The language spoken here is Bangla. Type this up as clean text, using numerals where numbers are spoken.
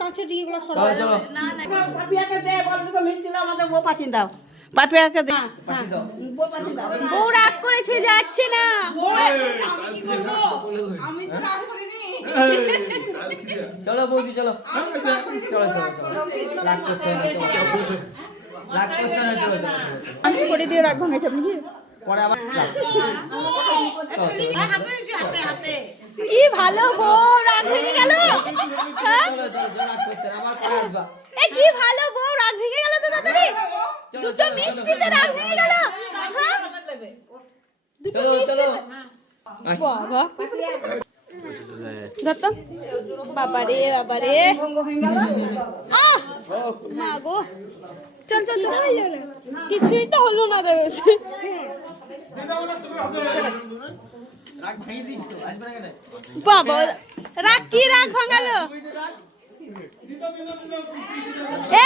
কাঁচের ইয়েগুলো সরাও। চলো পাপিয়াকে দে, বল দুটো মিষ্টি দাও, আমাদের বউ পাঠিয়ে দাও। পাপিয়াকে দে, বউ পাঠিয়ে দাও। বউ রাগ করেছে, যাচ্ছে না। চলো বৌদি চলো চলো চলো চলো রাগ করতে না রাগ করতে না চলো চলো মাংস করে দিয়ে রাগ ভাঙাইছে আপনি কি? পরে আবার কি ভালো বউ, রাগ ভেঙে গেল। হ্যাঁ? চলো চলো চলো রাগ করতে না আবার পরে আসবা এ কি ভালো বউ, রাগ ভেঙে গেল তো তাড়াতাড়ি। দুটো মিষ্টিতে রাগ ভেঙে গেল। হ্যাঁ? দুটো চলো চলো মিষ্টিতে। বাবা দত্ত, বাবা রে বাবা রে, আহ মা গো, চল চল চল, কিছুই তো হলো না দেবে। রাগ ভাঙিয়ে দিস তো আসবে না কেন বাবা রাগ কি রাগ ভাঙালো। এ